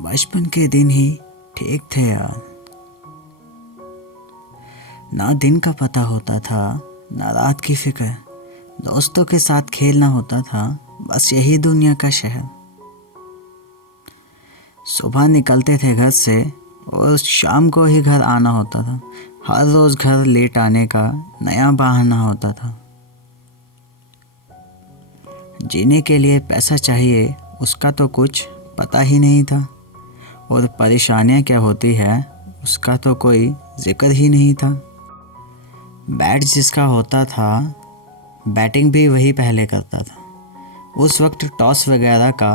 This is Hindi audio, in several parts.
बचपन के दिन ही ठीक थे यार। ना दिन का पता होता था, ना रात की फिक्र। दोस्तों के साथ खेलना होता था, बस यही दुनिया का शहर। सुबह निकलते थे घर से और शाम को ही घर आना होता था। हर रोज़ घर लेट आने का नया बहाना होता था। जीने के लिए पैसा चाहिए, उसका तो कुछ पता ही नहीं था। और परेशानियां क्या होती है, उसका तो कोई जिक्र ही नहीं था। बैट जिसका होता था, बैटिंग भी वही पहले करता था। उस वक्त टॉस वगैरह का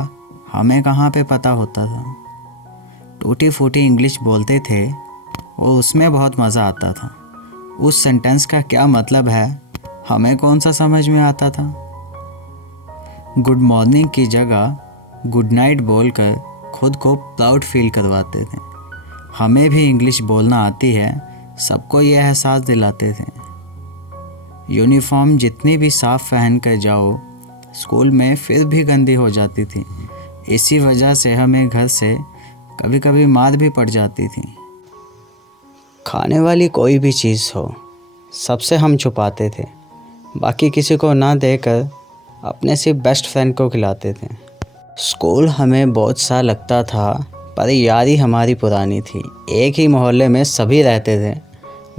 हमें कहाँ पे पता होता था। टूटी फूटी इंग्लिश बोलते थे और उसमें बहुत मज़ा आता था। उस सेंटेंस का क्या मतलब है, हमें कौन सा समझ में आता था। गुड मॉर्निंग की जगह गुड नाइट बोलकर खुद को प्राउड फील करवाते थे। हमें भी इंग्लिश बोलना आती है, सबको ये एहसास दिलाते थे। यूनिफॉर्म जितनी भी साफ़ पहन कर जाओ, स्कूल में फिर भी गंदी हो जाती थी। इसी वजह से हमें घर से कभी कभी मार भी पड़ जाती थी। खाने वाली कोई भी चीज़ हो, सबसे हम छुपाते थे। बाकी किसी को ना देकर अपने सिर्फ बेस्ट फ्रेंड को खिलाते थे। स्कूल हमें बहुत सा लगता था, पर यारी हमारी पुरानी थी। एक ही मोहल्ले में सभी रहते थे,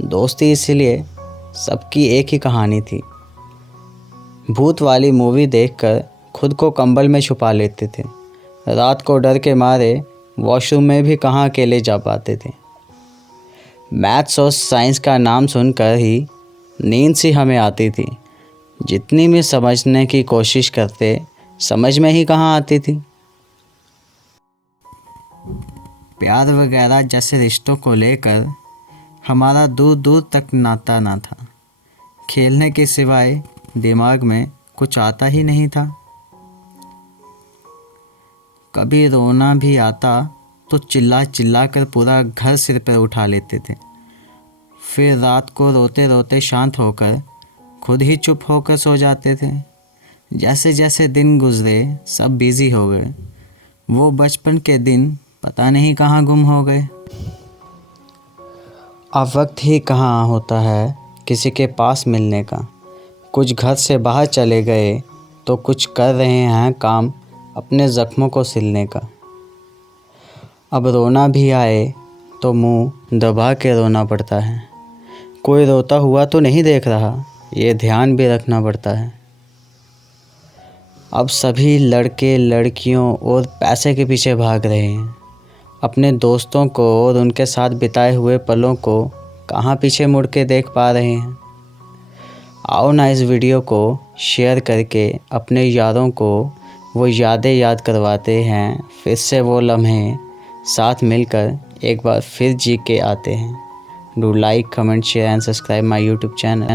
दोस्ती इसलिए सबकी एक ही कहानी थी। भूत वाली मूवी देखकर खुद को कंबल में छुपा लेते थे। रात को डर के मारे वॉशरूम में भी कहाँ अकेले जा पाते थे। मैथ्स और साइंस का नाम सुनकर ही नींद सी हमें आती थी। जितनी भी समझने की कोशिश करते, समझ में ही कहाँ आती थी। प्यार वगैरह जैसे रिश्तों को लेकर हमारा दूर दूर तक नाता ना था। खेलने के सिवाय दिमाग में कुछ आता ही नहीं था। कभी रोना भी आता तो चिल्ला चिल्ला कर पूरा घर सिर पर उठा लेते थे। फिर रात को रोते रोते शांत होकर खुद ही चुप होकर सो जाते थे। जैसे जैसे दिन गुजरे सब बिजी हो गए। वो बचपन के दिन पता नहीं कहाँ गुम हो गए। अब वक्त ही कहाँ होता है किसी के पास मिलने का। कुछ घर से बाहर चले गए तो कुछ कर रहे हैं काम अपने ज़ख्मों को सिलने का। अब रोना भी आए तो मुंह दबा के रोना पड़ता है। कोई रोता हुआ तो नहीं देख रहा, ये ध्यान भी रखना पड़ता है। अब सभी लड़के लड़कियों और पैसे के पीछे भाग रहे हैं। अपने दोस्तों को और उनके साथ बिताए हुए पलों को कहाँ पीछे मुड़ के देख पा रहे हैं। आओ ना इस वीडियो को शेयर करके अपने यारों को वो यादें याद करवाते हैं। फिर से वो लम्हे साथ मिलकर एक बार फिर जी के आते हैं। Do like, comment, share and subscribe my YouTube channel.